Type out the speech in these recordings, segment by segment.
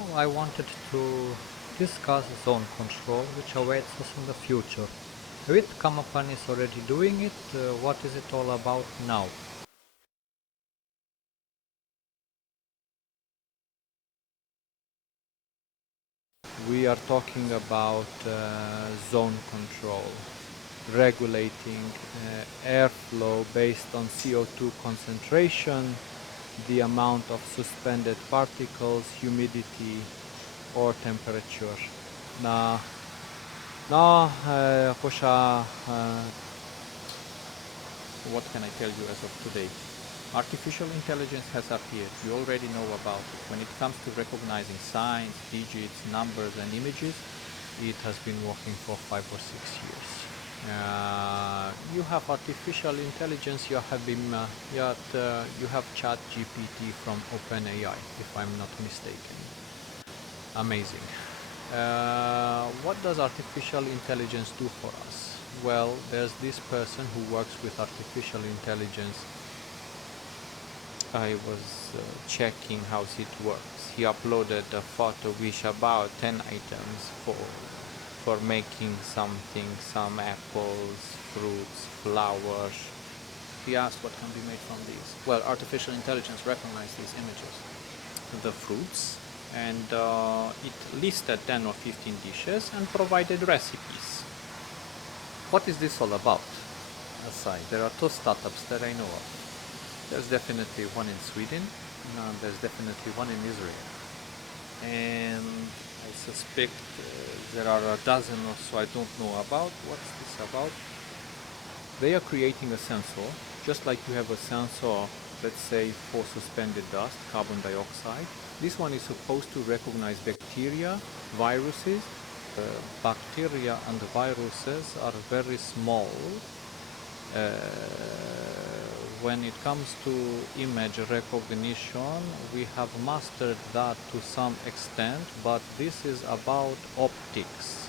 Now I wanted to discuss zone control, which awaits us in the future. With companies already doing it, what is it all about now? We are talking about zone control, regulating airflow based on CO2 concentration, the amount of suspended particles, humidity, or temperature. Na, no, Hosha, what can I tell you as of today? Artificial intelligence has appeared. You already know about it. When it comes to recognizing signs, digits, numbers, and images, it has been working for 5 or 6 years. You have artificial intelligence. You have Chat GPT from OpenAI, if I'm not mistaken. Amazing. What does artificial intelligence do for us? Well, there's this person who works with artificial intelligence. I was checking how it works. He uploaded a photo with about 10 items for making something, some apples, fruits, flowers. He asked what can be made from these. Well, artificial intelligence recognized these images, the fruits, and it listed 10 or 15 dishes and provided recipes. What is this all about? Aside, there are two startups that I know of. There's definitely one in Sweden, there's definitely one in Israel. And I suspect there are a dozen or so I don't know about. What's this about? They are creating a sensor, just like you have a sensor, let's say, for suspended dust, carbon dioxide. This one is supposed to recognize bacteria, viruses. Bacteria and viruses are very small. When it comes to image recognition, we have mastered that to some extent, but this is about optics.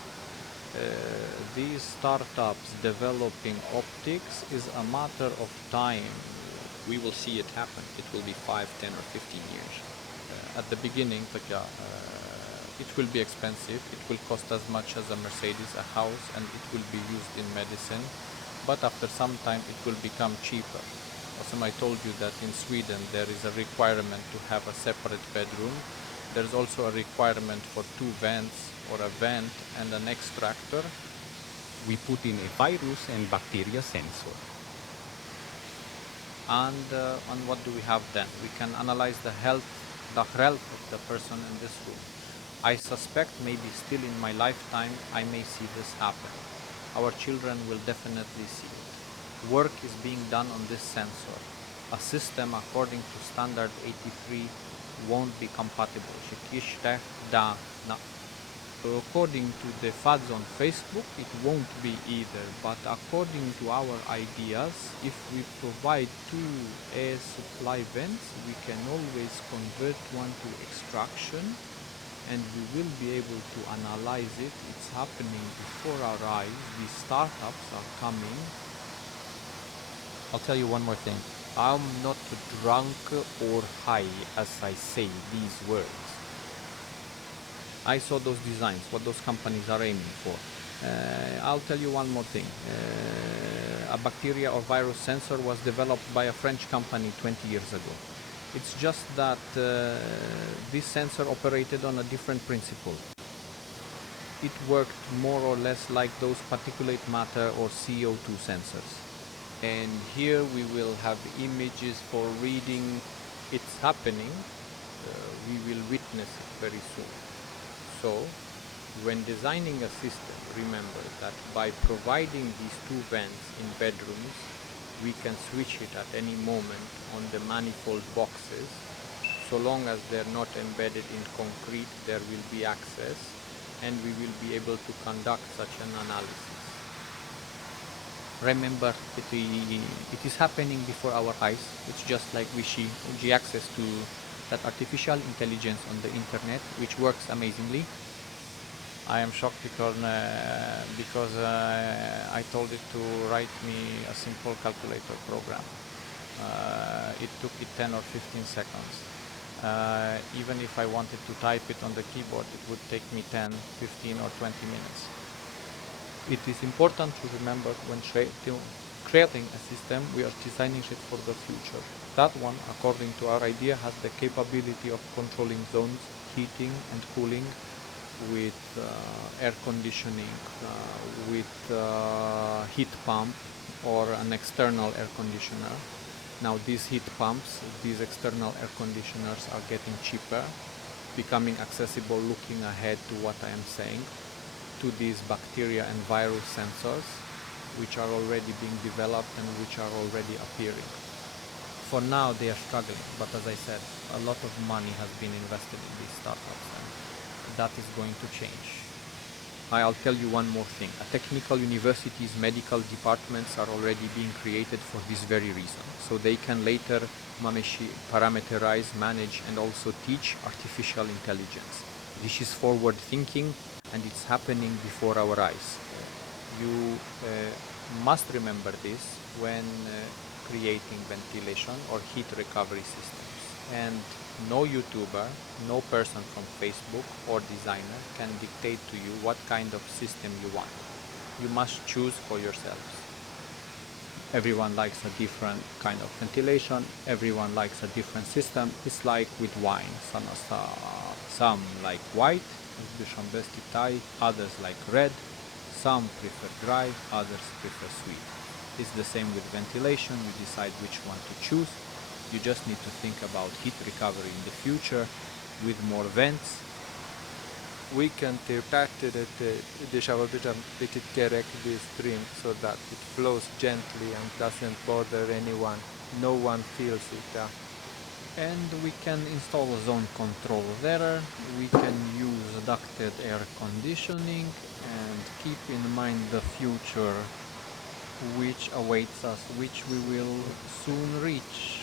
These startups developing optics is a matter of time. We will see it happen. It will be 5, 10 or 15 years. At the beginning, it will be expensive. It will cost as much as a Mercedes, a house, and it will be used in medicine. But after some time, it will become cheaper. Also, I told you that in Sweden there is a requirement to have a separate bedroom. There's also a requirement for 2 vents or a vent and an extractor. We put in a virus and bacteria sensor. And what do we have then? We can analyze the health of the person in this room. I suspect maybe still in my lifetime I may see this happen. Our children will definitely see it. Work is being done on this sensor. A system according to standard 83 won't be compatible. According to the fads on Facebook, it won't be either. But according to our ideas, if we provide 2 air supply vents, we can always convert one to extraction, and we will be able to analyze it. It's happening before our eyes. These startups are coming. I'll tell you one more thing. I'm not drunk or high as I say these words. I saw those designs, what those companies are aiming for. I'll tell you one more thing. A bacteria or virus sensor was developed by a French company 20 years ago. It's just that this sensor operated on a different principle. It worked more or less like those particulate matter or CO2 sensors. And here we will have images for reading. It's happening. We will witness it very soon. So, when designing a system, remember that by providing these 2 vents in bedrooms, we can switch it at any moment on the manifold boxes. So long as they're not embedded in concrete, there will be access, and we will be able to conduct such an analysis. Remember, it is happening before our eyes. It's just like we see access to that artificial intelligence on the internet, which works amazingly. I am shocked because I told it to write me a simple calculator program. It took it 10 or 15 seconds. Even if I wanted to type it on the keyboard, it would take me 10, 15 or 20 minutes. It is important to remember when creating a system, we are designing it for the future. That one, according to our idea, has the capability of controlling zones, heating and cooling, with air conditioning, with heat pump or an external air conditioner. Now these heat pumps, these external air conditioners are getting cheaper, becoming accessible, looking ahead to what I am saying, to these bacteria and virus sensors, which are already being developed and which are already appearing. For now they are struggling, but as I said, a lot of money has been invested in these startups and that is going to change. I'll tell you one more thing. A technical university's medical departments are already being created for this very reason. So they can later parameterize, manage and also teach artificial intelligence. This is forward thinking and it's happening before our eyes. You must remember this when creating ventilation or heat recovery systems. And no YouTuber, no person from Facebook or designer can dictate to you what kind of system you want. You must choose for yourselves. Everyone likes a different kind of ventilation, everyone likes a different system. It's like with wine. Some like white, others like red, some prefer dry, others prefer sweet. It's the same with ventilation. You decide which one to choose. You just need to think about heat recovery in the future with more vents. Weekend diciamo directly stream so that it flows gently and doesn't bother anyone. No one feels it. And we can install a zone control there. We can use ducted air conditioning and keep in mind the future which awaits us, which we will soon reach.